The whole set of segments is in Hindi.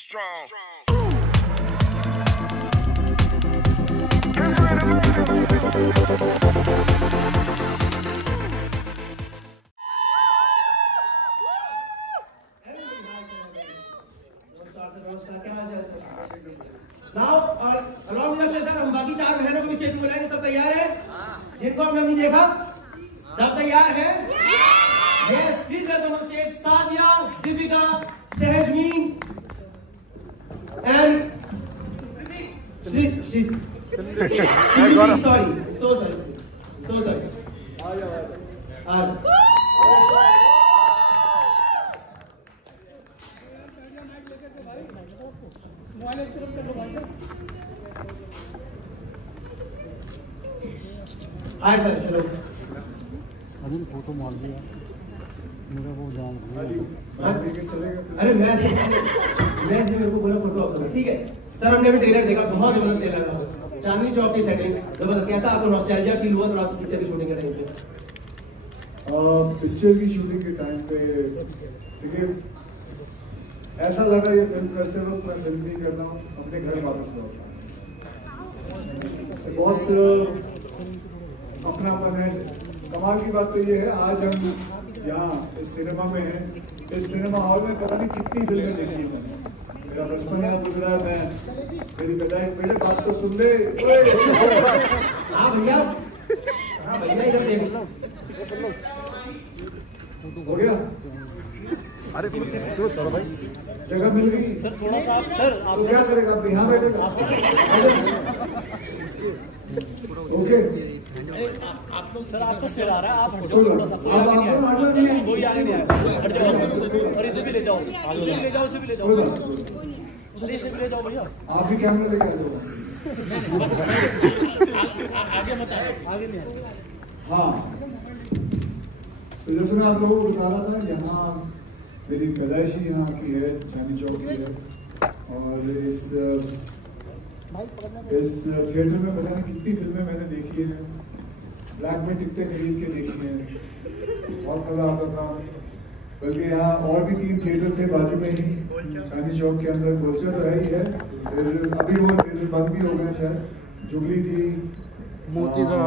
strong. along with Akshay sir, हम बाकी 4 बहनों को भी स्टेज पे बुलाएंगे। सब तैयार है? जिनको हमने नहीं देखा, सब तैयार है? Yes, please welcome on stage Sadia, Deepika, Sehajmeen, and sorry, so sorry. Hi sir, hello. अभी फोटो मार दिया मेरा वो जाम अरे मैं मेरे को बोला फोटो अपलोड, ठीक है सर। हमने भी ट्रेलर देखा, बहुत जबरदस्त ट्रेलर था। चांदनी चौक की सेटिंग जबरदस्त। कैसा आपको नॉस्टैल्जिया फील हुआ थोड़ा पिक्चर की शूटिंग के टाइम पे? पिक्चर की शूटिंग के टाइम पे देखिए ऐसा लगा ये फिल्म करते वक्त मैं फिल्म नहीं कर रहा हूँ, अपने घर वापस लौट रहा हूँ। बहुत अपनापन है। कमाल की बात तो ये है, आज हम यहाँ इस सिनेमा में हैं। इस सिनेमा हॉल में पता नहीं कितनी फिल्में देखी है मैंने। मेरा बचपन यहाँ गुजरा है, मैं मेरी बेटा मेरे बात तो सुन ले। हाँ भैया इधर देख लो। हो गया? अरे चलो भाई, जगह मिल गई सर। थोड़ा सा आप सर तो क्या करेगा, आप यहाँ बैठेगा? ओके आप लोग सर, आपको सिर आ रहा है, आप हट जाओ थोड़ा सा। कोई आगे नहीं आएगा, हट जाओ और इसे भी ले जाओ, इसे भी ले जाओ, इसे भी ले जाओ, इसे भी ले जाओ भैया। आप भी कैमरा लेके आ जाओ। आगे मत आगे नहीं। हाँ, तो जैसे मैं आप लोगों को बता रहा था, यहाँ मेरी पैदाइश ही यहाँ की है, चांदनी चौक की है। और इस थिएटर में पता नहीं कितनी फिल्में मैंने देखी हैं, ब्लैक में टिकटें खरीद के देखी हैं, बहुत मजा आता था। बल्कि यहाँ और भी 3 थिएटर थे बाजू में ही, चांदनी चौक के अंदर। गोलचर तो है ही है, फिर अभी वो थिएटर बंद भी हो गए शायद। जुगली थी, मोती था,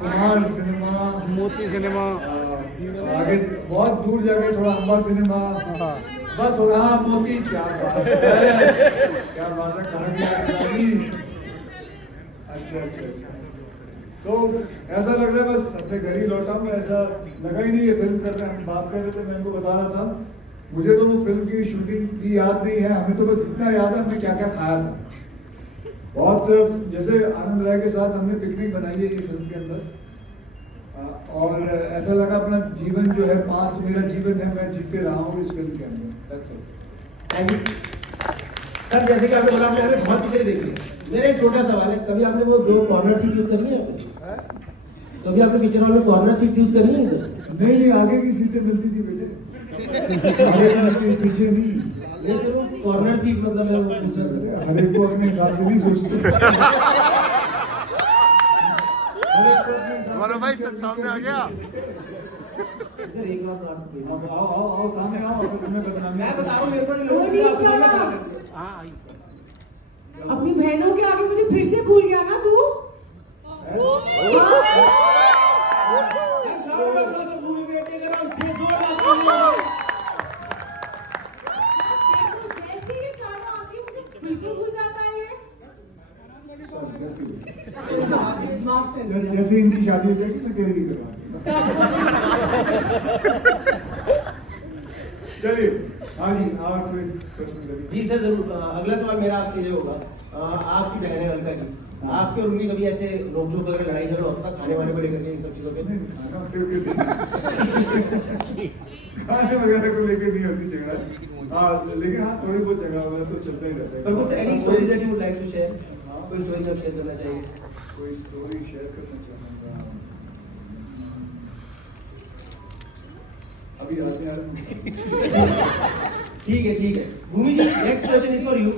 कुमार सिनेमा, मोती सिनेमा, आगे बहुत दूर जाके थोड़ा अम्बा सिनेमा, बस हो रहा मोती। क्या बात है, क्या बात है, कहाँ गया? अच्छा। तो ऐसा लग रहा है बस अपने घर ही लौटा हूँ। ऐसा लगा ही नहीं ये फिल्म कर रहे हैं। हम बात कर रहे थे, मैं इनको बता रहा था, मुझे तो वो फिल्म की शूटिंग भी याद नहीं है। हमें तो बस इतना याद है हमने क्या क्या खाया था। बहुत जैसे आनंद राय के साथ हमने पिकनिक बनाई है ये फिल्म के अंदर। और ऐसा लगा अपना जीवन जो है, पास्ट मेरा जीवन है, मैं जीते रहा हूँ इस फिल्म के अंदर। Thank you sir. जैसे कि आपने बोला, हमने बहुत पिक्चरें देखी है। मेरा एक छोटा सवाल है, कभी आपने वो 2 कॉर्नर सीट यूज करनी है? कभी आपने पिक्चर हॉल में कॉर्नर सीट यूज करनी है? नहीं, आगे की सीटें मिलती थी बेटे, पीछे नहीं। कॉर्नर सीट मतलब हर एक को अपने हिसाब से नहीं सोचते। हमारा भाई सच सामने आ गया। आओ सामने आओ, तुम्हें बताना। मैं बता रहा हूँ, मेरे को अपनी बहनों के आगे मुझे फिर से भूल गया ना तू। जैसे इनकी शादी हो जाएगी मैं तेरी भी करवा। चलिए हाँ जी, और कोई प्रश्न? जी सर जरूर। अगला सवाल मेरा आपसे ये होगा, आपकी बहन है अलका जी, आपके और उनकी कभी ऐसे नोकझोंक वगैरह लड़ाई झगड़ा होता था खाने वाने को लेकर के, इन सब चीजों पे? खाने वगैरह को लेकर नहीं होती झगड़ा। हाँ, लेकिन हाँ थोड़ी बहुत झगड़ा वगैरह तो चलता ही रहता है। पर कुछ any story that you would like to share? कोई स्टोरी आप शेयर करना चाहिए? कोई स्टोरी शेयर करना चाहूँगा अभी याद नहीं आ रहा। ठीक है Bhumi ji, next question is for you.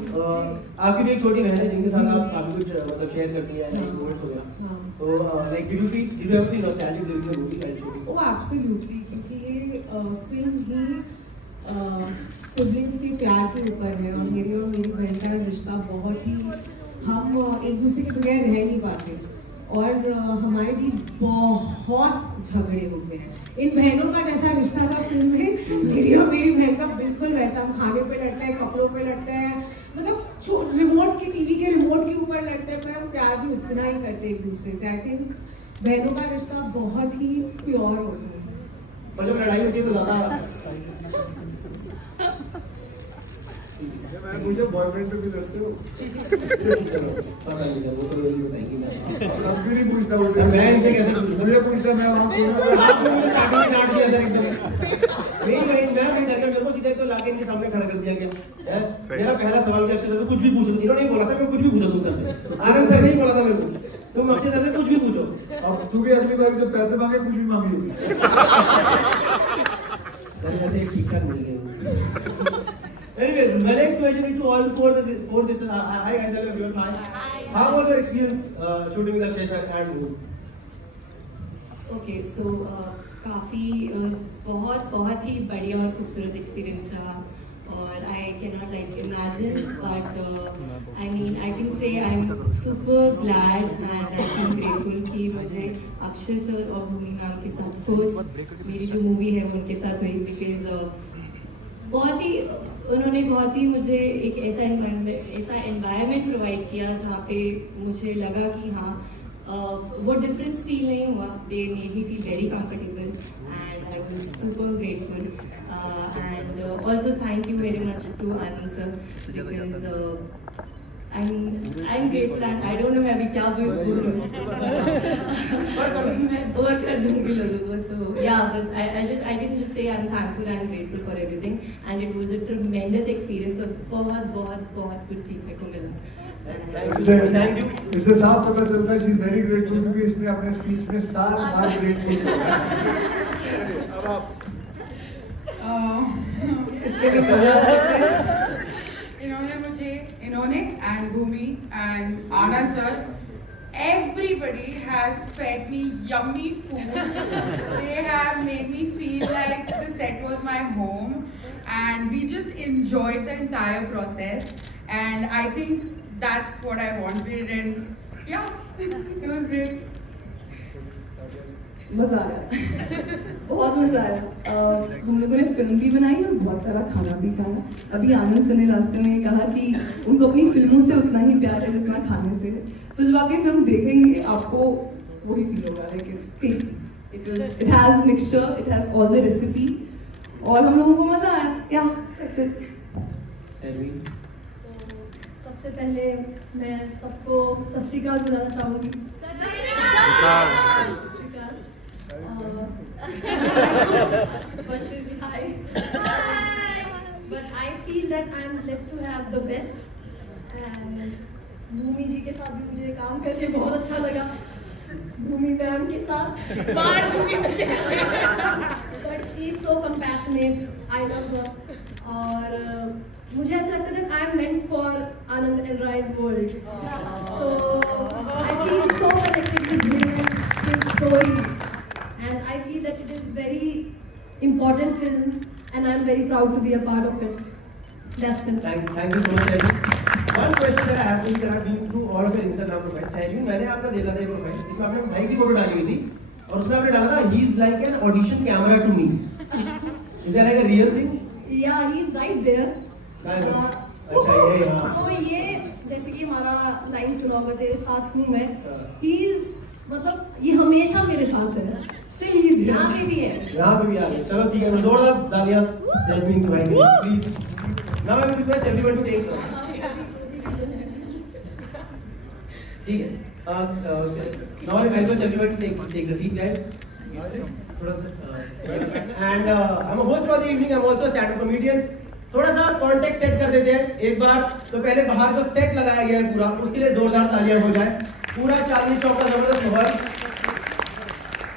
आपकी भी एक छोटी बहन है जिनके साथ आप काफी कुछ मतलब शेयर करती है, मोमेंट्स हो गया, तो like did you have feel nostalgic during the movie? Oh absolutely, क्योंकि ये फिल्म ही सिबलिंग्स के प्यार के ऊपर है और मेरी बहन का रिश्ता बहुत ही, हम एक दूसरे के बगैर रह नहीं पाते और हमारे बीच बहुत झगड़े होते हैं। इन बहनों का जैसा रिश्ता था फिल्म में, मेरी और मेरी बहन का बिल्कुल वैसा। हम खाने पे लड़ते हैं, कपड़ों पे लड़ते हैं, मतलब रिमोट की टीवी के रिमोट के ऊपर लड़ते हैं, पर हम प्यार भी उतना ही करते हैं एक दूसरे से। आई थिंक बहनों का रिश्ता बहुत ही प्योर होता है। और जब लड़ाई होती है तो ज्यादा मुझे बॉयफ्रेंड पे भी लड़ते हो? पता नहीं सर, वो तो यही बताएगी। मैं अब क्यों नहीं पूछता मुझे? मैं इनसे कैसे मुझे पूछता, मैं वहाँ आपने मुझे स्टार्टिंग में डांट दिया सर एकदम। मेरी बहन मैं भी डर गया, मेरे को सीधे तो लाके इनके सामने खड़ा कर दिया गया। मेरा पहला सवाल क्या अक्षय सर से कुछ भी पूछो। इन्होंने नहीं बोला सर मैं कुछ भी पूछो तुमसे। आनंद सर नहीं बोला था मेरे को तुम अक्षय सर से कुछ भी पूछो। अब तू भी अगली बार जब पैसे मांगे कुछ भी मांगी। सर वैसे ठीक ठाक मिल गए। Anyways, my next question is to all four sisters. Hi guys, hello everyone. Hi. How was your experience shooting with Akshay sir and Bhoom? Okay, so काफ़ी बहुत ही बढ़िया और खूबसूरत एक्सपीरियंस रहा और I cannot like imagine, but I mean I can say I'm super glad and I feel grateful कि मुझे अक्षय सर और भूमि मैम के साथ फर्स्ट मेरी जो मूवी है उनके साथ हुई, बिकॉज उन्होंने बहुत ही मुझे एक ऐसा एनवायरनमेंट प्रोवाइड किया जहाँ पे मुझे लगा कि हाँ वो डिफरेंस फील नहीं हुआ. They made me feel very comfortable and I was super grateful and also thank you very much to Anand sir because I'm grateful and I don't know मैं अभी क्या बोलूँ मैं और कर दूँगी लोगों को. तो yeah, बस I can just say I'm thankful and grateful for everything and it was a tremendous experience और बहुत कुछ सीखने को मिला. Thank you. इससे साफ पता चलता है she is very grateful क्योंकि इसने अपने स्पीच में 7 बार grateful किया. अब आप इसके भी इन्होंने and Bhumi and Anand sir, everybody has fed me yummy food. They have made me feel like the set was my home and we just enjoyed the entire process and I think that's what I wanted and yeah, it was great. मजा आया बहुत मजा आया. हम लोगों ने फिल्म भी बनाई और बहुत सारा खाना भी खाया. अभी आनंद सर ने रास्ते में कहा कि उनको अपनी फिल्मों से उतना ही प्यार है जितना खाने से. तो जब आप ये फिल्म देखेंगे आपको वही फील होगा like it's tasty. It has mixture, it has all the recipe और हम लोगों को मजा आया. या दैट्स इट. सबसे पहले मैं सबको सत श्री अकाल बुलाना चाहूँगी. But I feel that I'm blessed to have the best. And भूमि जी के साथ भी मुझे काम करके बहुत अच्छा लगा. भूमि मैम के साथ but she is so compassionate. I love her. और मुझे ऐसा लगता है that I am meant for Anand and Rai's world. So I feel so connected with him, his story. And I feel that it is very important film and I am very proud to be a part of it. That's it. Thank you so much, Saileen. One question that I have is that I've been through all of your Instagram profiles. Saileen, मैंने आपका देखा था एक प्रोफाइल जिसमें आपने भाई की फोटो डाली हुई थी और उसमें आपने डाला था he is like an audition camera to me. Is that like a real thing? Yeah, he is right there. अच्छा ये हाँ. तो ये जैसे कि हमारा लाइन सुना होगा तेरे साथ हूँ मैं. He is मतलब ये हमेशा मेरे साथ है. यहाँ पे भी है. यहाँ पे भी आ गए. चलो ठीक है, जोरदार तालियां सैलून को भाई please. Now I will request everyone to take. ठीक है. Now I will request everyone to take the seat, guys. थोड़ा सा. And I'm a host for the evening. I'm also a stand-up comedian. थोड़ा सा कॉन्टेक्स्ट सेट कर देते हैं एक बार. तो पहले बाहर जो सेट लगाया गया है पूरा, उसके लिए जोरदार तालियां हो जाए. पूरा चांदनी चौक का जबरदस्त माहौल.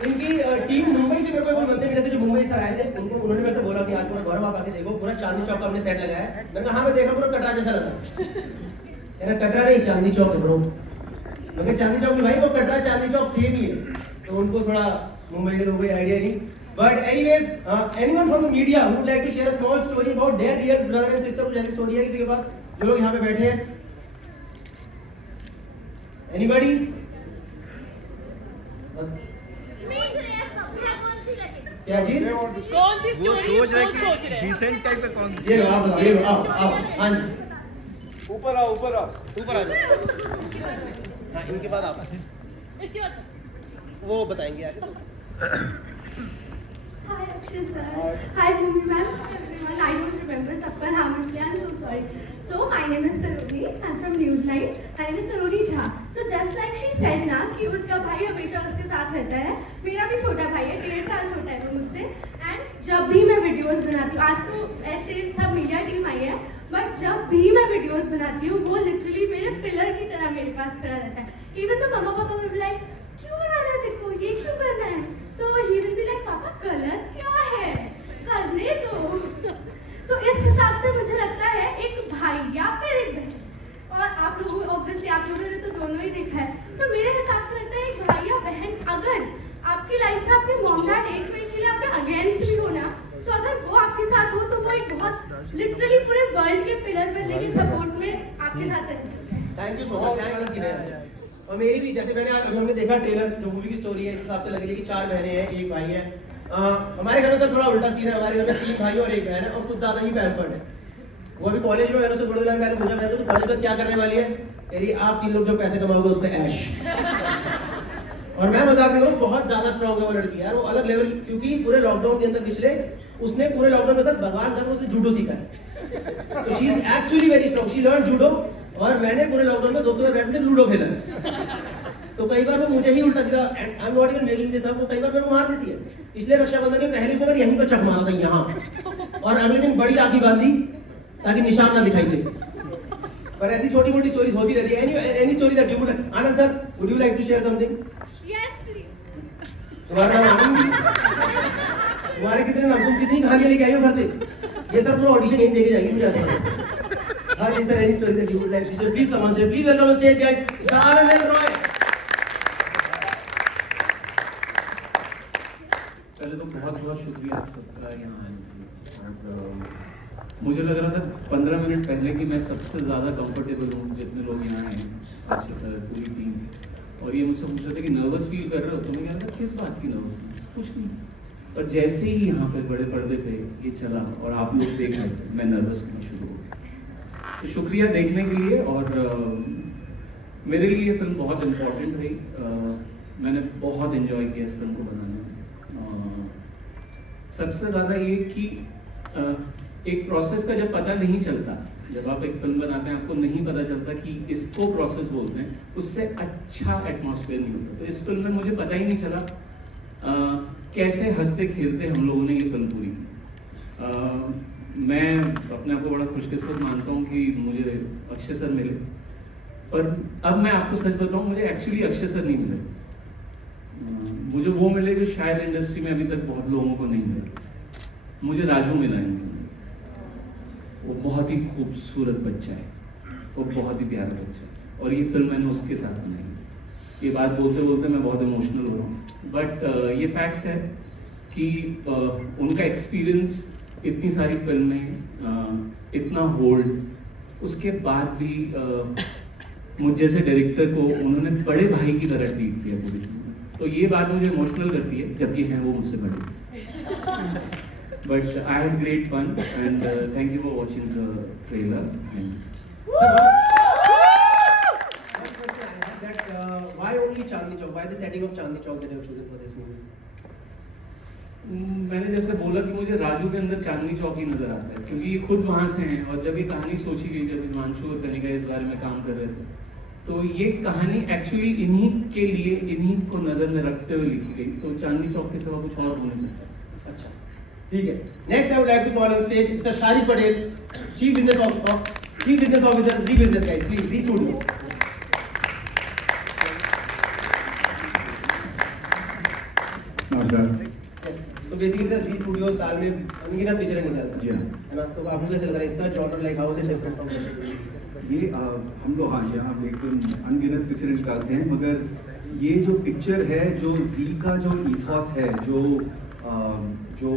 इनकी टीम मुंबई से मेरे को बोलते हैं जैसे जो मुंबई से आए थे उन्होंने मेरे से बोला कि आज पूरा गौरव आप आके देखो पूरा चांदनी चौक का हमने सेट लगाया है. मैंने कहा हाँ मैं देख रहा हूँ पूरा कटरा जैसा लगा. यार कटरा नहीं चांदनी चौक है ब्रो. मैं चांदनी चौक भाई वो कटरा चांदनी चौक सेम ही है. तो उनको थोड़ा मुंबई के लोगों को आइडिया नहीं. But anyways, anyone from the media who would like to share a small story about their real brother and sister? कुछ ऐसी स्टोरी है किसी के पास? जो लोग यहाँ पे बैठे हैं? Anybody? क्या चीज? कौन सी स्टोरी सोच रहे हैं? डिसेंट टाइप का कौन? ये लो आप बताओ, ये लो आओ आओ, हाँ जी। ऊपर आओ, ऊपर आओ, ऊपर आ जाओ। हाँ, इनके बाद आप इसके बाद वो बताएंगे आगे तो। Hi Akshay sir. Hi Bhumi ma'am. Everyone, I don't remember सबका नाम इसलिए I'm so sorry. So my name is Saroni. I'm from Newsline. My name is Saroni Jha. So just like she said ना कि उसका भाई हमेशा उसके साथ रहता है, मेरा भी छोटा भाई है, 1.5 साल छोटा है वो मुझसे। And जब भी मैं वीडियोस बनाती हूँ, आज तो ऐसे सब मीडिया टीम आई है, बट जब भी मैं वीडियोस बनाती हूँ, वो लिटरली मेरे पिलर की तरह मेरे पास खड़ा रहता है। Even तो मम्मा पापा will be like, क्यों बनाना है देखो, ये क्यों करना है? तो he will be like, पापा गलत क्या है? करने दो। तो इस हिसाब से मुझे लगता है एक भाई या फिर एक बहन, और आप लोगों ऑब्वियसली आप लोगों ने तो दोनों ही देखा है, तो मेरे हिसाब से लगता है एक भाई या बहन अगर आपकी लाइफ में आपके मॉम डैड एक मिनट के लिए आपके अगेंस्ट भी हो ना, तो अगर वो आपके साथ हो तो वो एक बहुत लिटरली पूरे वर्ल्ड के पिलर बनने के सपोर्ट में आपके साथ रह सकते हैं। Thank you so much. क्या वाला सीन है? और मेरी भी, जैसे मैंने अभी हमने देखा ट्रेलर, जो मूवी की स्टोरी है, इस हिसाब से लग रही है कि 4 बहनें हैं, एक भाई है। हमारे घर में सर थोड़ा उल्टा सीन है। हमारे घर में 3 भाई और 1 बहन है, और कुछ ज्यादा ही पैम्पर्ड है। वो अभी कॉलेज में, मैंने उससे बोल दिया, मैंने पूछा तो कॉलेज में क्या करने वाली है? तेरी आप 3 लोग जो पैसे कमाओगे उस पर ऐश। और मैं मजाक नहीं करूँ, बहुत ज्यादा स्ट्रॉन्ग है वो लड़की यार, वो अलग लेवल। क्योंकि पूरे लॉकडाउन के अंदर पिछले उसने पूरे लॉकडाउन में सर भगवान का उसने जूडो सीखा है। तो she is actually very strong, she learn judo. और मैंने पूरे लॉकडाउन में दोस्तों के बैठ से लूडो खेला। तो कई बार वो मुझे ही उल्टा सीधा, I am not even making this up, वो कई बार मेरे को मार देती है। इसलिए रक्षाबंधन के पहले दिन यहीं पर चक मारा था यहाँ, और अगले दिन बड़ी राखी बांधी ताकि निशान ना दिखाई दे। पर ऐसी छोटी मोटी स्टोरीज होती रहती है। Any story that you would, Anand sir, would you like to share something? Yes please. तुम्हारा नाम आनंद? तुम्हारे कितने नाम, तुम कितनी कहानियां लेके आई हो घर से? ये सर पूरा ऑडिशन यहीं देके जाएगी मुझे ऐसा। हाँ जी sir, any story that you would like to share, please come on stage, please welcome on stage guys, Anand and Roy. पहले तो बहुत बहुत शुक्रिया आप सबका यहाँ आने के लिए। मुझे लग रहा था 15 मिनट पहले कि मैं सबसे ज़्यादा कंफर्टेबल हूँ जितने लोग यहाँ आए हैं, अच्छे सर, पूरी टीम। और ये मुझसे पूछ रहे थे कि नर्वस फील कर रहे हो? तो मैं कह रहा था किस बात की नर्वसनेस, कुछ नहीं। पर जैसे ही यहाँ पे बड़े पर्दे पे ये चला और आप लोग देख रहे थे, मैं नर्वस होना शुरू हो गया। तो शुक्रिया देखने के लिए। और मेरे लिए ये फिल्म बहुत इम्पोर्टेंट रही। मैंने बहुत इन्जॉय किया इस फिल्म को बनाने में। सबसे ज़्यादा ये कि एक प्रोसेस का जब पता नहीं चलता, जब आप एक फिल्म बनाते हैं आपको नहीं पता चलता कि इसको प्रोसेस बोलते हैं, उससे अच्छा एटमॉस्फेयर नहीं होता। तो इस फिल्म में मुझे पता ही नहीं चला कैसे हंसते खेलते हम लोगों ने ये फिल्म पूरी की। मैं अपने आप को बड़ा खुशकिस्मत मानता हूँ कि मुझे अक्षय सर मिले। पर अब मैं आपको सच बताऊँ, मुझे एक्चुअली अक्षय सर नहीं मिले। मुझे वो मिले जो शायद इंडस्ट्री में अभी तक बहुत लोगों को नहीं मिले। मुझे राजू मिला है। वो बहुत ही खूबसूरत बच्चा है, वो बहुत ही प्यारा बच्चा है, और ये फिल्म मैंने उसके साथ बनाई। ये बात बोलते बोलते मैं बहुत इमोशनल हो रहा हूँ। बट ये फैक्ट है कि उनका एक्सपीरियंस इतनी सारी फिल्में, इतना होल्ड, उसके बाद भी मुझ जैसे डायरेक्टर को उन्होंने बड़े भाई की तरह ट्रीट किया पूरी फिल्म। तो ये बात मुझे इमोशनल करती है, जबकि हैं वो मुझसे बड़े। But I had great fun, and thank you for watching the trailer. Why only Chandni Chowk? Why the setting of Chandni Chowk that you have chosen for this movie? मैंने जैसे बोला कि मुझे राजू के अंदर चांदनी चौक ही नजर आता है, क्योंकि ये खुद वहाँ से हैं। और जब ये कहानी सोची गई, जब हिमांशु और कनिका इस बारे में काम कर रहे थे, तो ये कहानी एक्चुअली इन्हीं के लिए, इन्हीं को नजर में रखते हुए लिखी गई। तो चांदनी चौक के सिवा कुछ और हो नहीं सकता। अच्छा, ठीक है। Next I would like to call on stage mister Shariq Patel, chief business officer, Zee business guys, please, Zee studio. So basically sir, Zee studio साल में अनगिनत पिक्चरें निकालता है ना? तो आपको कैसे लग रहा है इसका genre, like how is it different from ये हम लोग, हाँ, यहाँ एकदम अनगिनत पिक्चरें निकालते हैं, मगर ये जो पिक्चर है, जो जी का जो इथॉस है, जो जो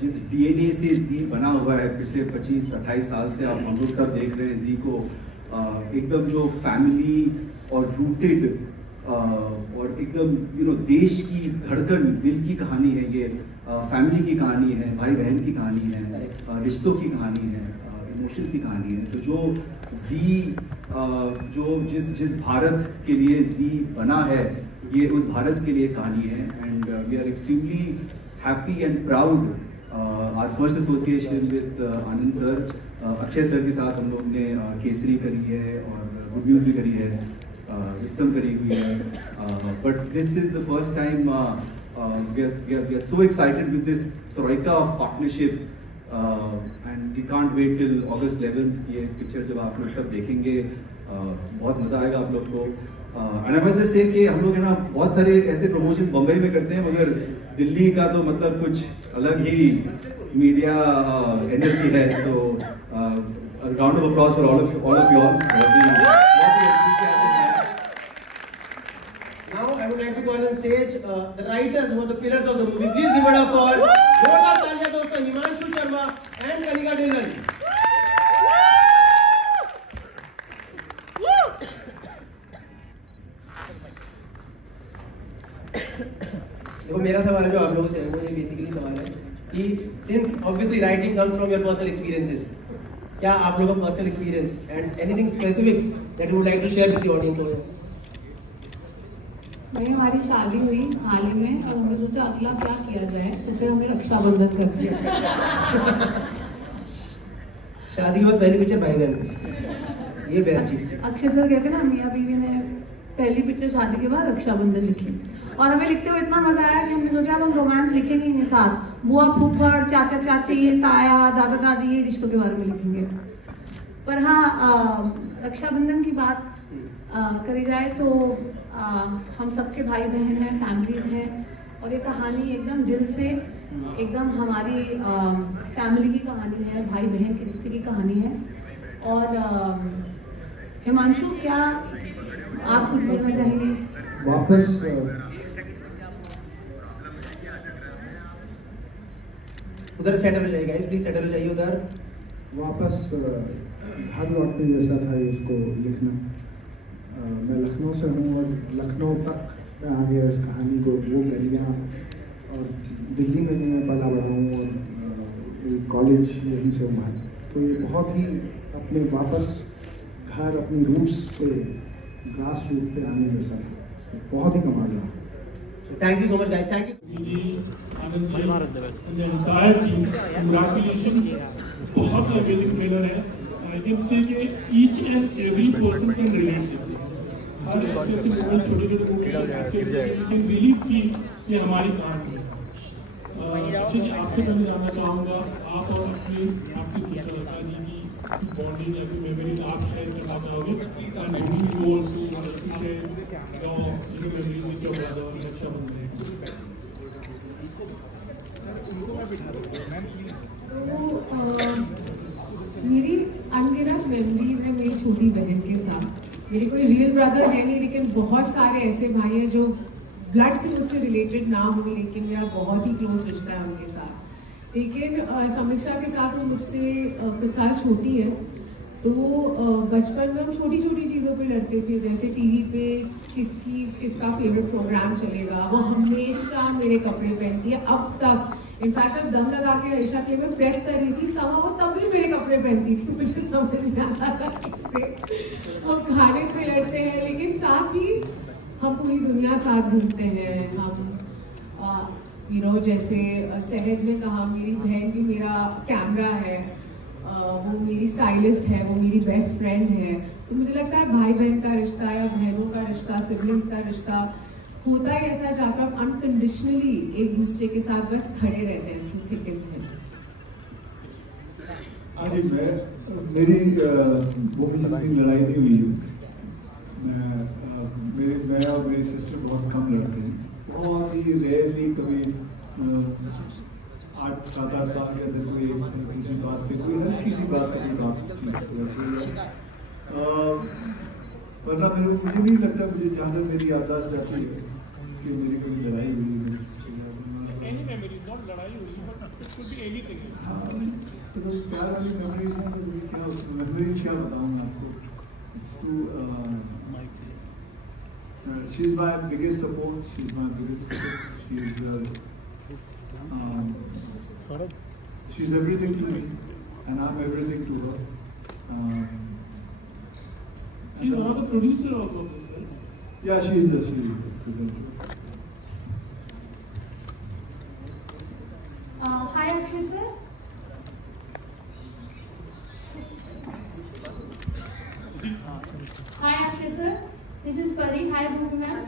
जिस DNA से जी बना हुआ है पिछले 25-28 साल से आप हम लोग सब देख रहे हैं जी को, एकदम जो फैमिली और रूटेड और एकदम देश की धड़कन, दिल की कहानी है ये। फैमिली की कहानी है, भाई बहन की कहानी है, रिश्तों की कहानी है, इमोशन की कहानी है। तो जो जी जो जिस भारत के लिए जी बना है, ये उस भारत के लिए कहानी है। And we are extremely happy and proud. Our first association with Anand sir, Akshay sir के साथ हम लोग ने केसरी करी है और गुड न्यूज़ भी करी है, विस्तम करी हुई है। But this is the first time we are so excited with this troika of partnership and we can't wait till August 11th। ये पिक्चर जब आप लोग सब देखेंगे बहुत मजा आएगा आप लोग को। and I must just say कि हम लोग है ना बहुत सारे ऐसे प्रमोशन बम्बई में करते हैं, मगर दिल्ली का तो मतलब कुछ अलग ही मीडिया एनर्जी है। तो round of applause for all of you all। Now I would like to call on stage the writers who are the pillars of the movie. Please give it up for जोरदार तालियां दोस्तों, हिमांशु शर्मा and कनिका ढिल्लन। देखो मेरा सवाल जो आप लोगों से है वो ये बेसिकली सवाल है कि since obviously writing comes from your personal experiences, क्या आप लोगों का personal experience and anything specific that you would like to share with the audience over here? भाई हमारी शादी हुई हाल ही में और हमने सोचा अगला क्या किया जाए, तो फिर हमने रक्षाबंधन कर दिया। शादी के बाद पहली पिक्चर भाई बहन की, ये बेस्ट चीज थी। अक्षय सर कहते ना मियाँ बीवी ने पहली पिक्चर शादी के बाद रक्षाबंधन लिखी और हमें लिखते हुए इतना मजा आया कि हमने सोचा हम रोमांस लिखेंगे इनके साथ, बुआ फूफड़, चाचा चाची, ताया दादा दादी, ये रिश्तों के बारे में लिखेंगे। पर हाँ, रक्षाबंधन की बात करी जाए तो हम सबके भाई बहन हैं, फैमिलीज हैं और ये कहानी एकदम दिल से, एकदम हमारी फैमिली की कहानी है, भाई बहन के रिश्ते की कहानी है। और हिमांशु क्या आप कुछ बोलना चाहेंगे? वापस उधर सेटल हो जाइए गाइस, प्लीज सेटल हो जाइए उधर। वापस घर लौटने जैसा था इसको लिखना। मैं लखनऊ से हूँ और लखनऊ तक मैं आ गया इस कहानी को, वो गलियाँ, और दिल्ली में भी मैं पला बढ़ा हूँ और कॉलेज यहीं से हुआ है। तो ये बहुत ही अपने वापस घर, अपनी रूट्स पे, ग्रास रूट पे आने जैसा था। बहुत ही कमाल रहा। Thank you so much guys, thank you. बहुत अमेजिंग ट्रेलर है। आई कैन से कि each and every person can relate. हर ऐसे मोमेंट, छोटे छोटे मोमेंट कैन रियली फील ये हमारी कहानी है। आपसे मैं जानना चाहूँगा, आप और आपकी सिस्टर लता जी की बॉन्डिंग या फिर मेमोरीज आप शेयर करना चाहोगे? And you also want to share your memories with your brother और रक्षाबंधन। मेरी अनगिनत मेमोरीज है मेरी छोटी बहन के साथ। मेरी कोई रियल ब्रदर है नहीं, लेकिन बहुत सारे ऐसे भाई हैं जो ब्लड से मुझसे रिलेटेड ना हो, लेकिन मेरा बहुत ही क्लोज रिश्ता है उनके साथ। लेकिन समीक्षा के साथ वो मुझसे कुछ साल छोटी है, तो बचपन में हम छोटी छोटी चीज़ों पे लड़ते थे, जैसे टीवी पे किसका फेवरेट प्रोग्राम चलेगा, वो हमेशा मेरे कपड़े पहनती है अब तक। इनफैक्ट जब दम लगा के आयशा के मैं प्रेप कर रही थी समा, वो तब भी मेरे कपड़े पहनती थी। मुझे समझ नहीं आता था कैसे हम खाने पे लड़ते हैं, लेकिन साथ ही हम पूरी दुनिया साथ घूमते हैं। हम जैसे सहज ने कहा, मेरी बहन भी मेरा कैमरा है, वो मेरी स्टाइलिस्ट है, वो मेरी बेस्ट फ्रेंड है। तो मुझे लगता है भाई बहन का रिश्ता या बहनों का रिश्ता, सिबलिंग्स का रिश्ता होता ही ऐसा, जहाँ आप अनकंडीशनली एक दूसरे के साथ बस खड़े रहते हैं थ्रू थिक एंड थिन। अरे मेरी वो लड़ाई नहीं हुई। मैं और मेरी सिस्टर बहुत कम लड़ते हैं, बहुत ही रेयरली, कभी 8-7 साल के अंदर कोई किसी बात पे, कोई हल्की सी बात पे बात पता मुझे नहीं लगता, मुझे जहाँ तक मेरी याददाश्त रहती है कि मेरी कोई लड़ाई हुई है। लड़ाई हुई, it could be anything. हाँ, तो प्यार वाली मेमोरीज हैं, तो ये क्या मेमोरीज क्या बताऊँ मैं आपको? She's my biggest support. She's my biggest support. She's everything to me, and I'm everything to her. She's one of the producer also. Yeah, she is the producer. Hi, Akshay sir. Hi, Akshay sir. This is Pari. Hi, Bhumi ma'am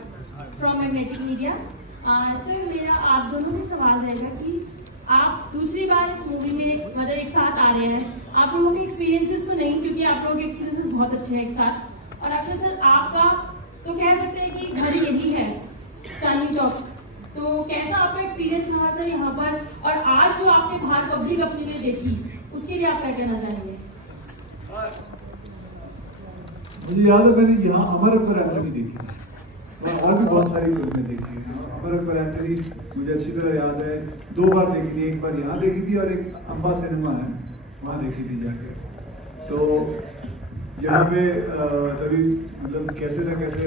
from Magnetic Media. Sir मेरा आप दोनों से सवाल रहेगा कि आप दूसरी बार इस मूवी में मतलब एक साथ आ रहे हैं, आप लोगों के एक्सपीरियंसेस तो नहीं, क्योंकि आप लोगों के एक्सपीरियंसेस बहुत अच्छे हैं एक साथ, और अक्षय सर आपका तो कह सकते हैं कि घर यही है चांदनी चौक, तो कैसा आपका एक्सपीरियंस रहा सर यहाँ पर, और आज जो आपने बाहर पब्लिक अपने लिए देखी उसके लिए आप क्या कहना चाहेंगे? मुझे याद है मैंने यहाँ अमर अकबर एंथनी देखी और भी बहुत सारी फिल्में देखी हैं। अमर अकबर एंथनी मुझे अच्छी तरह याद है, 2 बार देखी थी, एक बार यहाँ देखी थी और एक अम्बा सिनेमा है वहाँ देखी थी जाके। तो यहाँ पे तभी मतलब कैसे ना कैसे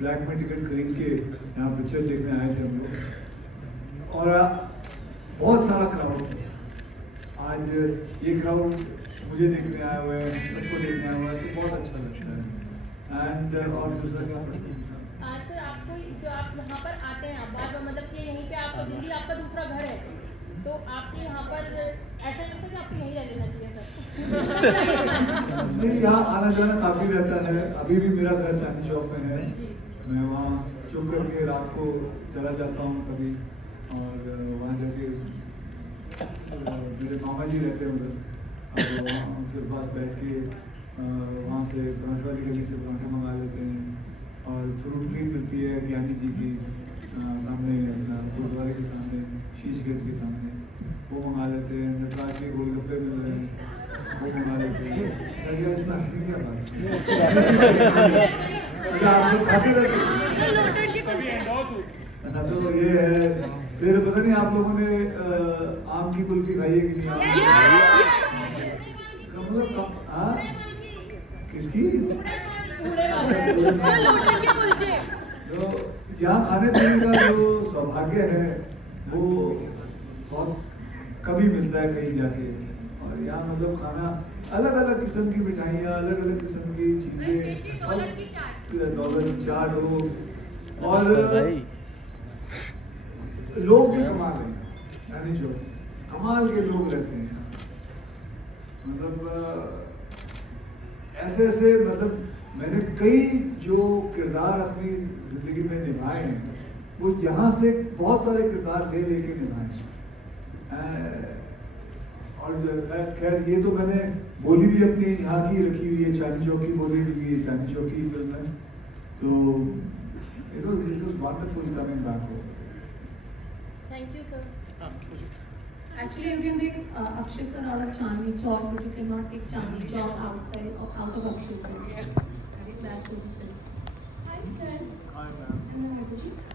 ब्लैक में टिकट खरीद के यहाँ पिक्चर देखने आए थे हम लोग, और बहुत सारा क्राउड। आज ये क्राउड मुझे देखने आया हुआ है, सबको देखने आया हुआ है, तो बहुत अच्छा लगता है। एंड और दूसरा क्या सर, आपको जो आप यहाँ पर आते हैं बार बार, मतलब कि यहीं पे आपका दिल्ली आपका दूसरा घर है, तो आपके यहाँ पर ऐसा लगता है कि आपको यहीं रह लेना चाहिए सर? नहीं, यहाँ आना जाना काफी रहता है। अभी भी मेरा घर चांदनी चौक में है, मैं वहाँ चुप करके रात को चला जाता हूँ कभी, और वहाँ जाके मेरे मामा जी रहते हैं उधर, वहाँ उनके पास बैठ के वहाँ से पराठे वाली गली से पराठे मंगा लेते हैं, और फ्रूट क्रीम मिलती है ज्ञानी जी की सामने, गुरुद्वारे के सामने, शीशगंज के सामने, वो मंगा लेते हैं। नटराज के गोलगप्पे मिल रहे हैं, वो मंगा लेते हैं। इसमें असली क्या बात आप लोग खाते रहते हैं? तो ये है, फिर पता नहीं आप लोगों ने आम की कुल्फी खाई है कि नहीं? हाँ, किसकी? तो यहाँ खाने पीने का जो सौभाग्य है वो बहुत कभी मिलता है कहीं जाके, और यहाँ मतलब खाना अलग अलग किस्म की मिठाइयाँ, अलग अलग किस्म की चीजें, डॉलर की चाट हो, और लोग भी कमाल हैं, चांदनी चौक कमाल के लोग रहते हैं। मतलब ऐसे ऐसे मतलब मैंने कई जो किरदार अपनी जिंदगी में निभाए हैं, वो यहाँ से बहुत सारे किरदार ले लेके निभाए हैं। और खैर ये तो मैंने बोली भी अपनी यहाँ की रखी हुई है, चांदनी चौक की बोली भी है, चांदनी चौक की फिल्म है, तो it was wonderful coming back home. Thank you sir. Actually, you can take Akshay sir out of Chandni Chowk, but you cannot take Chandni Chowk outside or out of Akshay sir. That's it. Hi sir. Hi ma'am.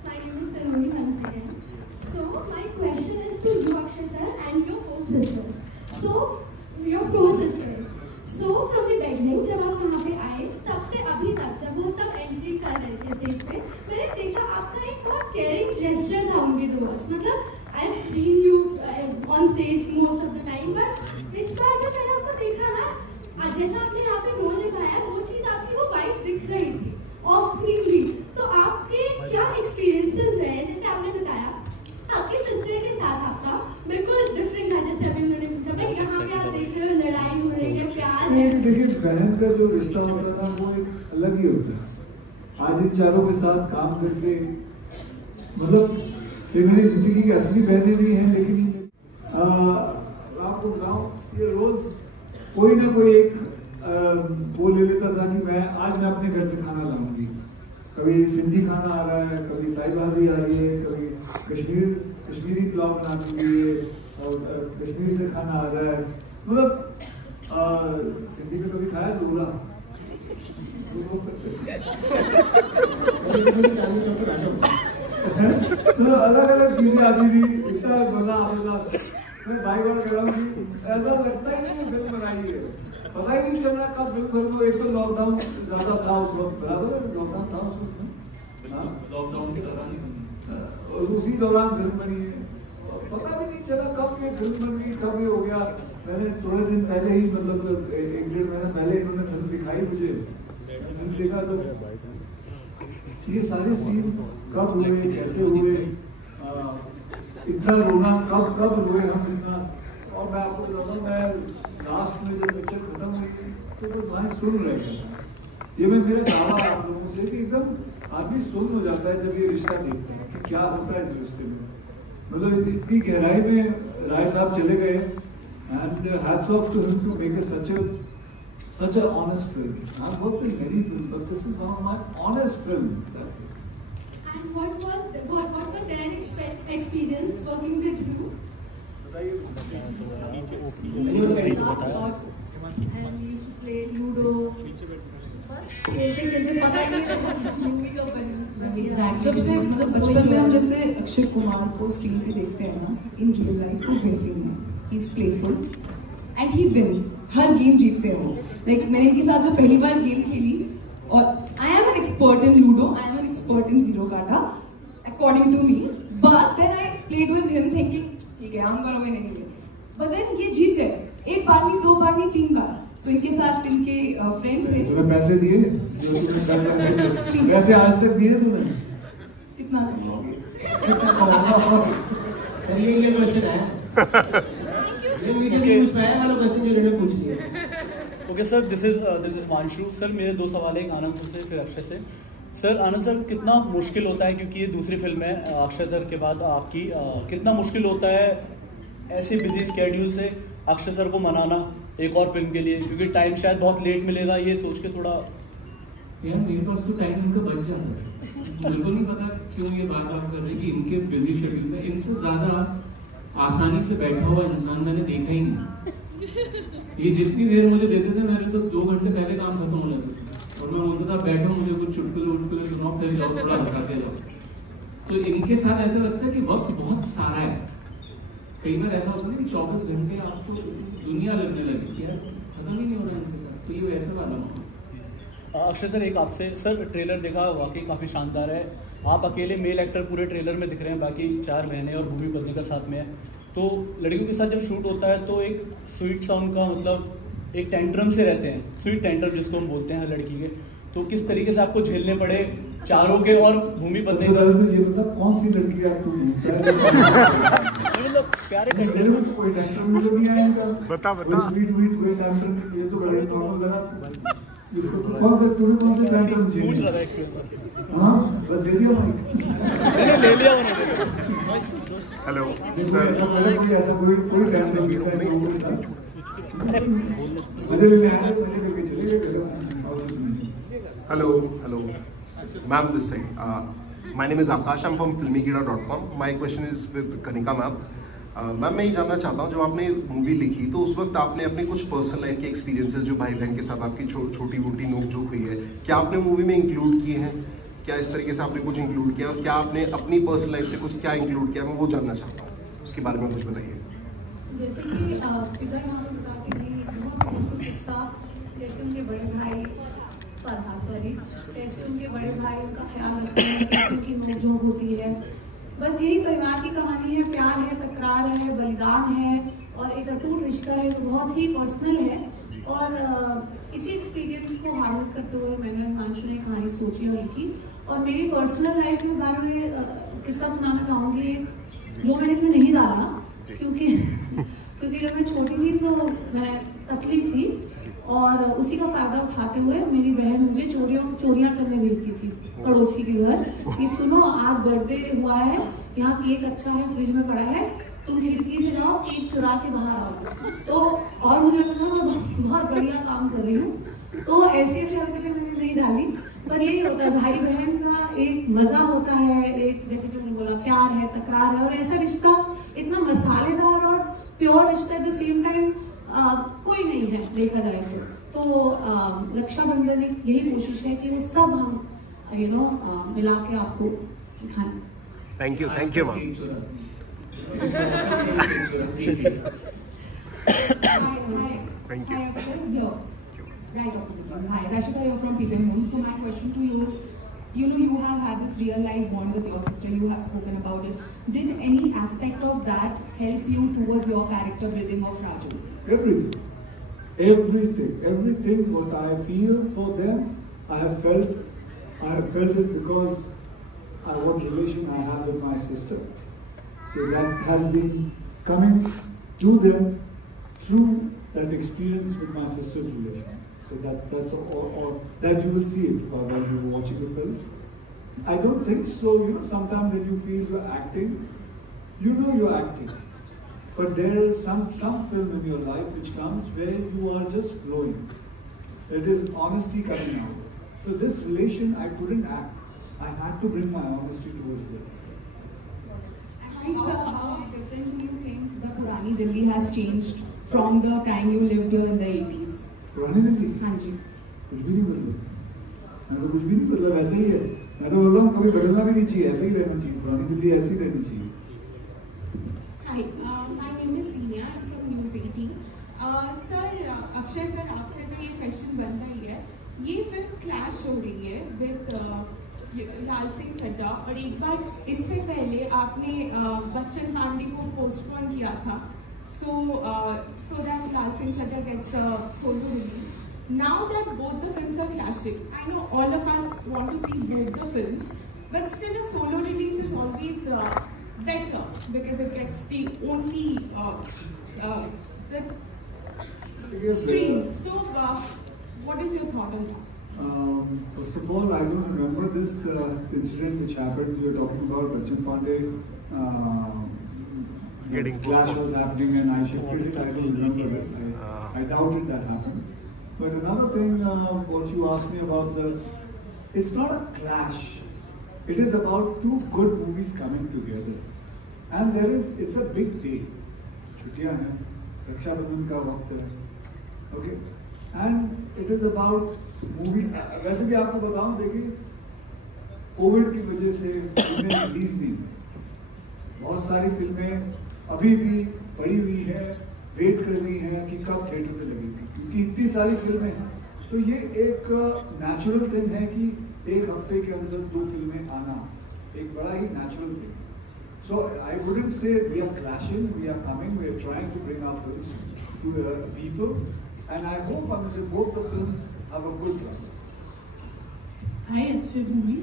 My name is Saloni once again. So my question is to you, Akshay sir, and your 4 sisters. So your 4 sisters. So from the beginning, जब आप यहाँ पे आए, तब से अभी तक जब वो सब एंट्री कर रहे थे स्टेज पे, मैंने देखा आपका एक बहुत केयरिंग जेस्चर था उनके टुवर्ड्स। मतलब I've seen you on stage most of the time, but इस बार जब मैंने आपको देखा ना, जैसा आपने यहाँ पे रोल निभाया, वो चीज आपकी वो वाइब दिख रही थी ऑफ स्क्रीन भी। तो आपके क्या एक्सपीरियंसेस रहे? जैसे आपने बताया आपके सिस्टर के साथ आपका बिल्कुल डिफरेंट था, जैसे अभी उन्होंने पूछा, बट यहाँ पे आप देख रहे हो लड़ाई हो रही है, प्यार है। देखिए, बहन का जो रिश्ता होता है ना, वो एक अलग ही होता है। आज इन चारों के साथ काम करके मतलब ये मेरी जिंदगी की असली बहनें भी हैं, लेकिन आपको बताऊं, ये रोज कोई ना कोई एक वो ले लेता था कि मैं अपने घर से खाना लाऊंगी। कभी सिंधी खाना आ रहा है, कभी साई भाजी आ रही है, कभी कश्मीरी पुलाव बना दूंगी, और कश्मीर से खाना आ रहा है। मतलब सिंधी में कभी खाया दूल्हा तो अलग अलग चीजें आती थी, इतना मजा आता था। मैं भाई बार कह रहा हूँ कि ऐसा लगता ही नहीं फिल्म बनाई है, पता ही नहीं चल रहा कब फिल्म बन गई। एक तो लॉकडाउन ज्यादा था उस वक्त, बराबर लॉकडाउन था उस वक्त, लॉकडाउन के दौरान और उसी दौरान फिल्म बनी है। पता भी नहीं चला कब ये फिल्म बन गई, कब ये हो गया। मैंने थोड़े दिन पहले ही, मतलब 1-1.5 महीना पहले इन्होंने फिल्म दिखाई मुझे, मैंने देखा तो ये सारे सीन कब हुए, कैसे हुए, इतना रोना कब रोए हम इतना। और मैं आपको बताता हूँ, मैं लास्ट में जब पिक्चर खत्म हुई तो मैं सुन रहे थे। ये मैं मेरा दावा आप लोगों से कि एकदम आदमी सुन हो जाता है जब ये रिश्ता देखता है कि क्या होता है इस रिश्ते में। मतलब इतनी गहराई में राय साहब चले गए, and hats off to him to make such a honest film. I've worked in many films, but this is one of my honest films. That's it. And what was their experience working with you? And we used to play Ludo. जब से बचपन में हम जैसे अक्षय कुमार को स्क्रीन पे देखते हैं ना, इन रियल लाइफ को वैसे ही है। He is playful and he wins, हर गेम जीतते हैं वो। लाइक मैंने इनके साथ जो पहली बार गेम खेली, और I am an expert in ludo, I am an expert in zero काटा according to me, but then I played with him thinking ठीक है हम करोगे नहीं, बट देन ये जीत गए, 1 बार नहीं 2 बार नहीं 3 बार। तो इनके साथ इनके फ्रेंड थे। तूने पैसे दिए जो तुमने पैसे आज तक दिए तूने? कितना? चलिए ये क्वेश्चन है, ये मीडिया में पूछ रहा है, वाला क्वेश्चन जो इन्होंने पूछ लिया। Okay sir, this is Himanshu sir. मेरे 2 सवाल है, एक आनंद सर से फिर अक्षय से। सर आनंद सर, कितना मुश्किल होता है, क्योंकि ये दूसरी फिल्म है अक्षय सर के बाद आपकी, कितना मुश्किल होता है ऐसे बिजी स्केड्यूल से अक्षय सर को मनाना एक और फिल्म के लिए, क्योंकि टाइम शायद बहुत लेट मिलेगा, ये सोच के थोड़ा। यार मेरे पास तो टाइम इनका बच जाता है, बिल्कुल नहीं पता क्यों ये बात कर रहे हैं कि इनके बिजी शेड्यूल में इनसे ज्यादा आसानी से बैठा हुआ इंसान मैंने देखा ही नहीं। ये जितनी देर मुझे देते थे, मेरे तो 2 घंटे पहले काम खत्म हो जाता था, और मैं बोलता था बैठो मुझे कुछ चुटकुले सुनाओ फिर जाओ, थोड़ा हंसा के जाओ। तो इनके साथ ऐसा लगता है कि वक्त बहुत सारा है। कई बार ऐसा होता है कि 24 घंटे आपको दुनिया लगने लगी, यार खत्म ही नहीं हो रहा इनके साथ। तो ये वैसे वाला अक्षय सर, एक आपसे सर, ट्रेलर देखा वाकई काफ़ी शानदार है। आप अकेले मेल एक्टर पूरे ट्रेलर में दिख रहे हैं, बाकी 4 बहनें और भूमि पत्नी का साथ में है। तो लड़कियों के साथ जब शूट होता है तो एक स्वीट सा उनका, मतलब एक टेंट्रम से रहते हैं, स्वीट टेंट्रम जिसको हम बोलते हैं लड़की के। तो किस तरीके से आपको झेलने पड़े चारों के और भूमि पत्नी का? ये मतलब कौन सी लड़की आपको प्यारे कोई टेंट्रम में तो नहीं आया इनका? बता स्वीट कोई टेंट्रम, ये तो बड़ा नॉर्मल लगा। कौन से टेंट्रम पूछ रहा था? हाँ दे दिया मैंने, ले लिया उन्होंने। हेलो सर, ऐसा कोई tantrum Hello, ma'am. This side. My name is Akash. I'm from filmykida.com. My question is with Kanika ma'am. Ma'am मैं ये जानना चाहता हूँ, जब आपने मूवी लिखी तो उस वक्त आपने अपने कुछ पर्सनल लाइफ के एक्सपीरियंसेस जो भाई बहन के साथ आपकी छोटी मोटी नोक-झोंक हुई है, क्या आपने मूवी में इंक्लूड किए हैं? क्या इस तरीके से आपने कुछ इंक्लूड किया, और क्या आपने अपनी पर्सनल लाइफ से कुछ क्या इंक्लूड किया, मैं वो जानना चाहता हूँ, उसके बारे में कुछ बताइए। जैसे कि पिता यहाँ पर बताते हैं बहुत किस्सा, जैसे उनके बड़े भाई कैसे उनके बड़े भाई उनका ख्याल रखते हैं, कैसे उनकी नोक-झोंक होती है। बस यही परिवार की कहानी है, प्यार है, तकरार है, बलिदान है और एक अटूट रिश्ता है, तो बहुत ही पर्सनल है। और इसी एक्सपीरियंस को हार्नेस करते हुए मैंने हिमांशु ने कहानी सोची और लिखी। और मेरी पर्सनल लाइफ के बारे में किस्सा सुनाना चाहूँगी, जो मैंने इसमें नहीं डाला क्योंकि जब मैं छोटी थी तो मैं तकलीफ थी, और उसी का फायदा उठाते हुए मेरी बहन मुझे चोरियां करने भेजती थी पड़ोसी के घर कि सुनो आज बर्थडे हुआ है, यहाँ केक अच्छा है फ्रिज में पड़ा है, तुम खिड़की से जाओ केक चुरा के बाहर आओ। तो और मुझे लगा मैं बहुत बढ़िया काम कर रही हूँ, तो ऐसे हरकतें मैंने नहीं डाली। पर यही होता है, भाई बहन का एक मजा होता है, एक जैसे कि मैंने बोला प्यार है, तकरार है, और ऐसा रिश्ता इतना मसालेदार और प्योर रिश्ता एट द सेम टाइम कोई नहीं है देखा जाए तो रक्षाबंधन यही कोशिश है कि वो सब हम मिला के आपको दिखाएं। Thank you, ma'am. Thank you. Right opposite you. Hi, Rashida here from Peter Moon. So my question to you is, you know, you have had this real life bond with your sister, you have spoken about it. Did any aspect of that help you towards your character building of Raju? Everything what I feel for them, I have felt it because what relation I have with my sister. So that has been coming to them through that experience with my sister's relation. So that's all that you will see it while you're watching the film. I don't think so. You know, sometimes when you feel you're acting, you know you're acting. But there is some film in your life which comes where you are just flowing. It is honesty coming out. So this relation, I couldn't act. I had to bring my honesty towards it. Hi sir, how different do you think the Purani Delhi has changed from the time you lived here in the 80s? पुरानी दिल्ली? हाँ जी। कुछ भी नहीं बदला। मैं तो कुछ भी नहीं बदला, वैसे ही है। मैं तो बोल रहा हूँ कभी बदलना भी नहीं चाहिए, ऐसे ही रहना चाहिए। पुरानी दिल्ली ऐसी ही रहनी चाहिए। Hi, my name is Senior. I'm from News 18. Sir, Akshay sir आपसे तो ये क्वेश्चन बनता ही है। ये फिल्म क्लैश हो रही है with लाल सिंह चड्ढा और एक बार इससे पहले आपने बच्चन पांडे को पोस्टपोन किया था। So that Lal Singh Chaddha gets a solo release. Now that both the films are clashing, I know all of us want to see both the films, but still a solo release is always better because it gets the only the screens. So, what is your thought on that? First of all, I don't remember this incident which happened. You're talking about Bachchan Pandey. Clash was happening and I shifted it. I don't remember this. I doubted that happened. But another thing, what you asked me about it's not a clash. It is about two good movies coming together. And it's a big day. Chutiyan hai, Raksha Bandhan ka waqt hai. Okay? And it is about movie. वैसे भी आपको बताऊं, देखिए, कोविड की वजह से फिल्में रिलीज नहीं, बहुत सारी फिल्में अभी भी पड़ी हुई है, वेट कर रही है कि कब थिएटर में लगेगी, क्योंकि इतनी सारी फिल्में हैं। तो ये एक नेचुरल थिंग है कि एक हफ्ते के अंदर 2 फिल्में आना, एक बड़ा ही natural thing. So I wouldn't say we are clashing, we are coming, we are trying to bring our films to the people, and I hope both the films have a good run. Hi, Akshay Bhumi.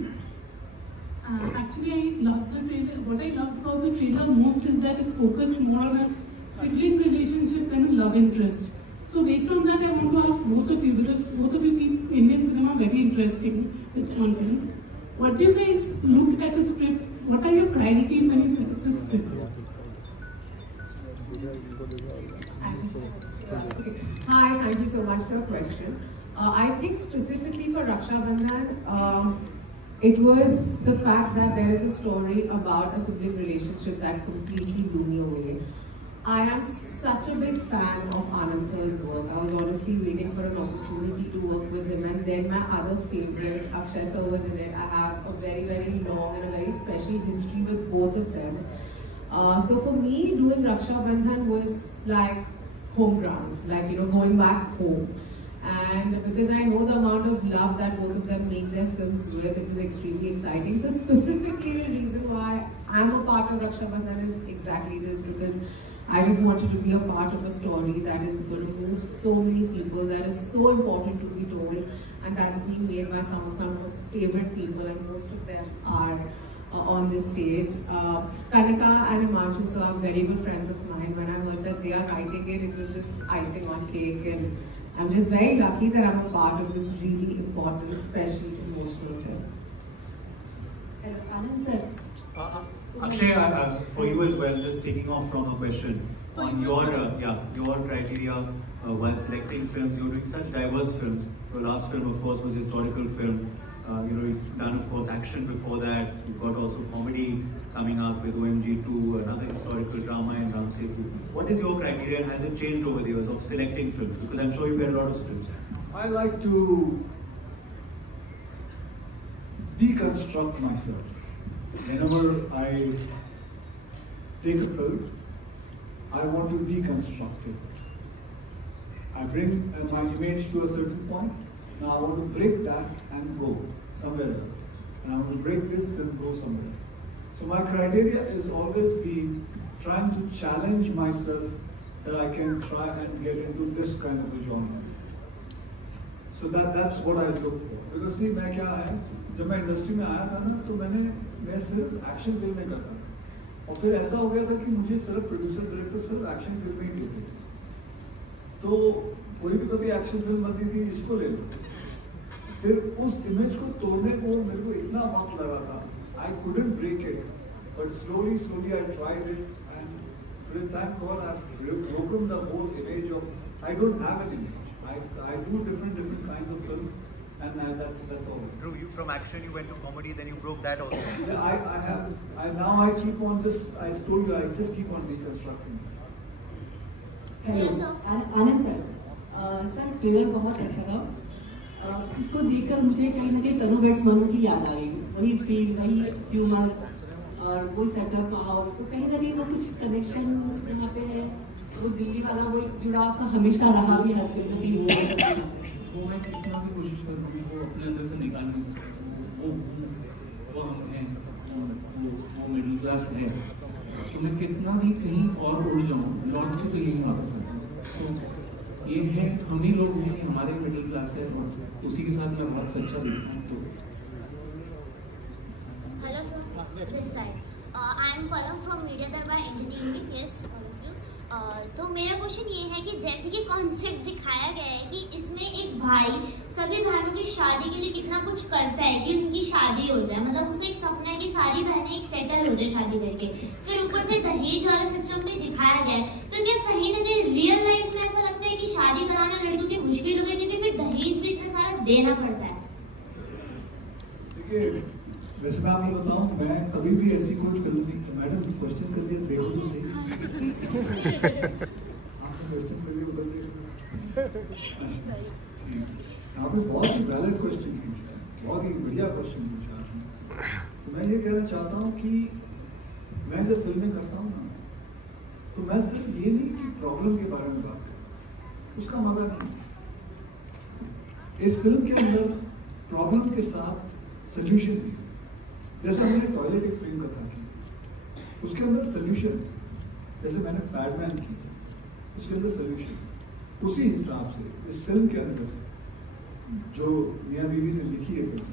Actually, I love the trailer. What I loved about the trailer most is that it's focused more on a sibling relationship and a love interest. So based on that, I want to ask both of you, because both of you keep Indian cinema very interesting with content. What do you guys look at the script? What are your priorities when you select the script? Hi, thank you so much for the question. I think specifically for Raksha Bandhan, it was the fact that there is a story about a sibling relationship that completely blew me away. I am such a big fan of Anand sir's work. I was honestly waiting for an opportunity to work with him, and then my other favorite, Akshay sir, was in it. I have a very, very long and a very special history with both of them. So for me, doing Raksha Bandhan was like home ground, like, you know, going back home. And because I know the amount of love that both of them make their films with, it was extremely exciting. So specifically the reason why I'm a part of Raksha Bandhan is exactly this, because I just wanted to be a part of a story that is going to move so many people, that is so important to be told, and that's being made by some of my most favorite people, and most of them are on this stage. Kanika and Himanshu sir are very good friends of mine. When I heard that they are writing it, it was just icing on cake, and I'm just very lucky that I'm a part of this really important, special, emotional film. Hello, Anand sir. Akshay, for you as well, just taking off from a question on your criteria while selecting films. You're doing such diverse films. Your last film, of course, was a historical film. You've done, of course, action before that. You've got also comedy coming up with OMG2, another historical drama in Ram Setu. What is your criteria, and has it changed over the years of selecting films? Because I'm sure you get a lot of scripts. I like to deconstruct myself. whenever I take a film, I want to deconstruct it. I bring my image to a certain point. Now I want to break that and go somewhere else. And I want to break this, then go somewhere else. So my criteria is always been trying to challenge myself that I can try and get into this kind of a genre. So that's what I look for. Because see, मैं क्या है, जब मैं इंडस्ट्री में आया था ना, तो मैं सिर्फ एक्शन फिल्में करता था। और फिर ऐसा हो गया था कि मुझे सिर्फ प्रोड्यूसर डायरेक्टर सिर्फ एक्शन फिल्में ही देते। तो कोई भी कभी एक्शन फिल्म बनती थी, इसको ले लो। फिर उस इमेज को तोड़ने को मेरे को इतना वक्त लगा था, I couldn't break it, but slowly I tried it, and thank God I've broken the whole image of, I don't have an image. I do different kinds of films, and that's all. Drew, you from action you went to comedy, then you broke that also. Now I keep on just, I told you, I just keep on deconstructing. Hello Anand sir, sir trailer बहुत अच्छा था। इसको देखकर मुझे कहीं ना कहीं तनु वेड्स मनु की याद आ गई। वही फील, वही ह्यूमर और वो सेटअप और तो कहीं ना कहीं वो कुछ कनेक्शन यहाँ पे है। वो दिल्ली वाला वो एक जुड़ाव तो हमेशा रहा भी हर फिल्म में। वो मैं कितना भी कोशिश करूँ वो अपने अंदर से निकाल नहीं सकता। वो हम हैं, वो मिडिल क्लास है, तो मैं कितना भी कहीं और उड़ जाऊँ, लौट के तो यही वापस आता हूँ। तो ये है, हम ही लोग हैं, हमारे मिडिल क्लास है, और उसी के साथ मैं बहुत सच्चा दिखता हूँ। तो hello sir, this side I am Palak from media Darbar entertainment. Yes all of you. तो मेरा क्वेश्चन ये है कि जैसे कि कॉन्सेप्ट दिखाया गया है कि इसमें एक भाई सभी बहनों की शादी के लिए कितना कुछ करता है कि उनकी शादी हो जाए, मतलब उसका एक सपना है कि सारी बहनें एक सेटल हो जाए शादी करके। फिर ऊपर से दहेज वाला सिस्टम भी दिखाया गया है, तो क्या कहीं ना कहीं रियल लाइफ में ऐसा लगता है कि शादी कराना लड़कियों की मुश्किल हो गई, क्योंकि फिर दहेज भी इतना सारा देना पड़ता है? देखिए, वैसे मैं आपको बताऊं, मैं कभी भी ऐसी कोई फिल्म नहीं, मैडम क्वेश्चन कर दिया, देखो तो सही। आपने क्वेश्चन कर दिया, बदल दिया। आपने बहुत ही वैलिड क्वेश्चन पूछा, बहुत ही बढ़िया क्वेश्चन पूछा आपने। तो मैं ये कहना चाहता हूँ कि मैं जब फिल्में करता हूँ ना, तो मैं सिर्फ ये नहीं कि प्रॉब्लम के बारे में बात करूँ, उसका मजा नहीं। इस फिल्म के अंदर प्रॉब्लम के साथ सोल्यूशन भी, जैसे मैंने टॉयलेट एक प्रेम कथा की, उसके अंदर सोल्यूशन, जैसे मैंने बैडमैन की, उसके अंदर सोल्यूशन। उसी हिसाब से इस फिल्म के अंदर जो मियां बीवी ने लिखी है फिल्म,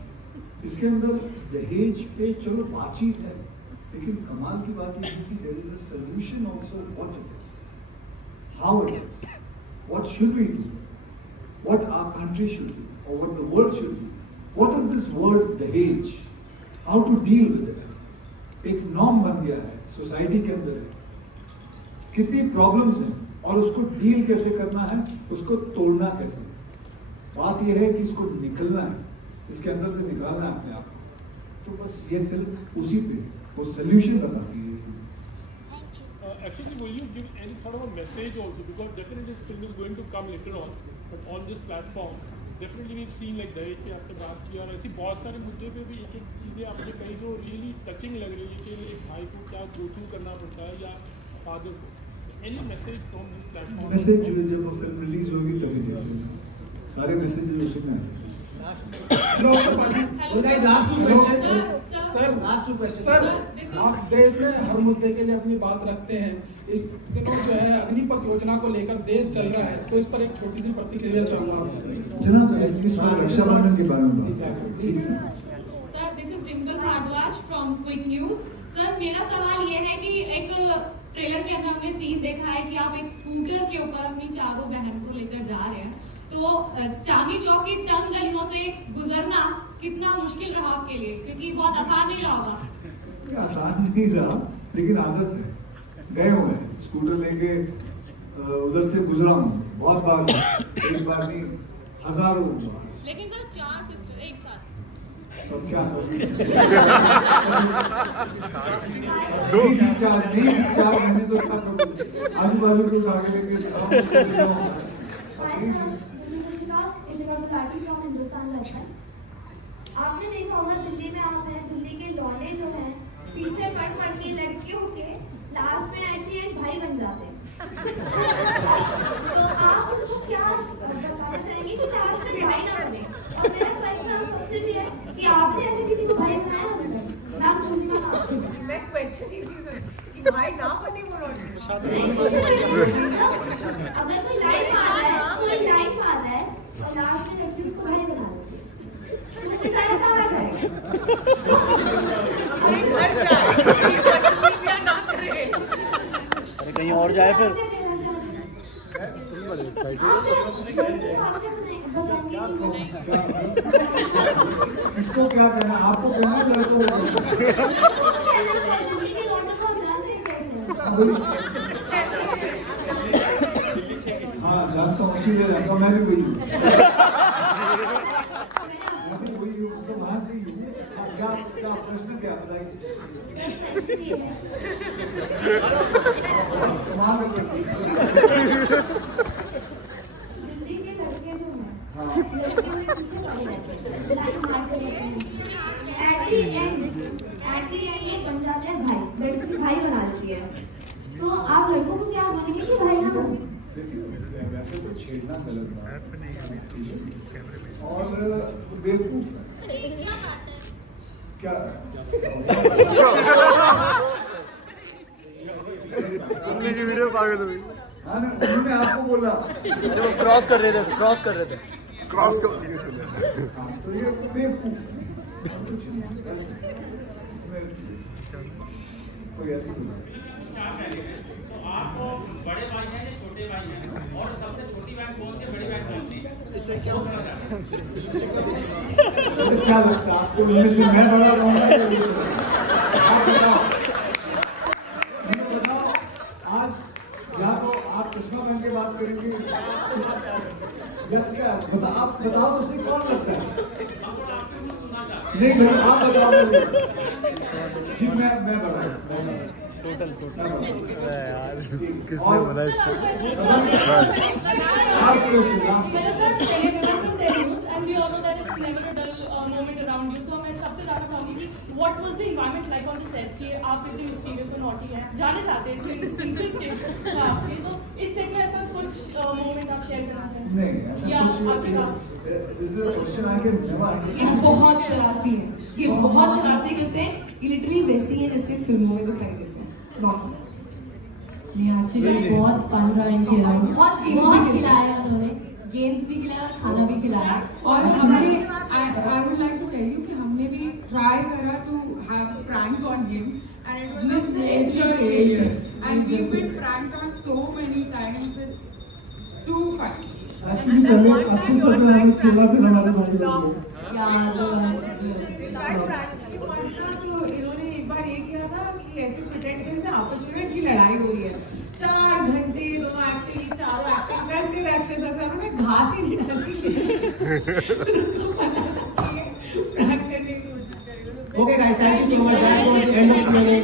इसके अंदर दहेज पे चलो बातचीत है, लेकिन कमाल की बात यह है कि there is a solution also, what it is, how it is, what should we do, what our country should do, और what the world should do, what is this word दहेज, how to deal with it. एक नॉर्म बन गया है सोसाइटी के अंदर, कितनी प्रॉब्लम्स हैं और उसको डील कैसे करना है, उसको तोड़ना कैसे। बात यह है कि इसको निकलना है, इसके अंदर से निकालना है अपने आप को। तो बस ये फिल्म उसी पे वो सोल्यूशन बताती है। Actually, will you give any sort of a message also? Because definitely this film is going to come later on, but on this platform, definitely we've seen like दहेज पे आपने बात की, और ऐसी बहुत सारे मुद्दे पे भी एक चीज़ें आपने कही जो रियली टचिंग लग रही है कि एक भाई को क्या गो थ्रू करना पड़ता है या फादर को। Any message from this platform? Message जब वो फिल्म रिलीज होगी तभी देखेंगे, सारे मैसेजेस उसी में आएंगे। सर, आप देश में हर मुद्दे के लिए अपनी बात रखते हैं। इस दिनों जो है अग्निपथ योजना को लेकर देश चल रहा है, तो इस पर एक छोटी सी प्रतिक्रिया चाहूँगा जनाब। इस बार रक्षाबंधन के बारे में sir, this is Dimple Bhardwaj from quick news. Sir, मेरा सवाल ये है कि एक ट्रेलर के अंदर हमने सीन देखा है कि आप एक स्कूटर के ऊपर अपनी चारों बहन को लेकर जा रहे हैं, तो चांदनी चौक की तंग गलियों से गुजरना कितना मुश्किल रहा आपके लिए, क्योंकि बहुत आसान नहीं रहा होगा? आसान नहीं रहा, लेकिन आदत है, गए हुए हैं स्कूटर लेके, उधर से गुजरा हूँ बहुत बार, एक बार नहीं हजारों बार। लेकिन सर 4 सिस्टर एक साथ, अब क्या चार महीने तो क्या करूँ, आजू बाजू के उठा के लेके आपने देखा होगा दिल्ली में आप हैं, दिल्ली के लौंडे जो हैं तो आप उनको क्या बताना चाहेंगे कि लास्ट में भाई ना बने? और मेरा क्वेश्चन सबसे भी है कि आपने ऐसे किसी को भाई बनाया है? मैं पूछना आपसे। मैं क्वेश्चन ही थी कि भाई ना बने अगर कोई लाइफ आ रहा है और लास्ट में लड़की उसको भाई बना देती है, तो बेचारा कहाँ जाएगा? अरे कहीं और जाए फिर। इसको क्या कहना, आपको कहना है मेरे को? हाँ जानता हूँ, अच्छी तरह जानता हूँ, मैं भी वही हूँ। वही हूँ तो वहाँ से ही हूँ। क्या क्या प्रश्न क्या बताइए? समान करती दिल्ली के लड़के जो हैं, लड़कियों के पीछे पड़े रहते हैं। एट द एंड ये बन जाते हैं भाई, लड़की भाई बना देती है। तो आप लड़कों को क्या बोलेंगे कि भाई ना बने? देखिए वैसे तो छेड़ना गलत बात और बेवकूफ है। क्या सुनने की वीडियो पागल हुई। हाँ ना, उन्होंने आपको बोला जब क्रॉस कर रहे थे क्रॉस कर तो ये बेवकूफ कोई ऐसी आपको बड़े भाई हैं या छोटे भाई हैं, और सबसे छोटी बहन कौन सी, बड़ी बहन कौन सी? इससे क्या लगता है आपको? इनमें से मैं बड़ा रहूंगा? आज या तो आप चश्मा पहन के बात करेंगे या क्या? आप बताओ तो उसे कौन लगता है? नहीं आप बताओ जी। मैं बड़ा टोटल यार किसने बोला इसको? What was the environment like on the sets? ये आप इतने mysterious और naughty हैं, जाने चाहते हैं तो इस सेट में ऐसा कुछ मोमेंट आप शेयर करना चाहें? नहीं ऐसा कुछ ये बहुत शरारती है, ये बहुत शरारती करते हैं, ये लिटरली वैसी है जैसे फिल्मों में दिखाई देते हैं। बहुत फन रहा इनके अलावा, बहुत खिलाया उन्होंने, गेम्स भी खिलाया, खाना भी खिलाया। और हमारे I would like to tell you कि हमने भी ट्राई करा to have prank on him and it was a major failure and we been pranked on so many times, it's too funny. Actually पहले अच्छे से हमें सेवा भी हमारे भाई लोग तो इन्होंने एक बार ये किया था कि ऐसे प्रिटेंड करके आपस में की लड़ाई हो रही है, 4 घंटे दोनों एक्टिंग, चारों एक्टिंग करते रहे अक्षय सर, हमें घास ही नहीं डाली। Okay guys, thank you so much. That was the end of Q&A.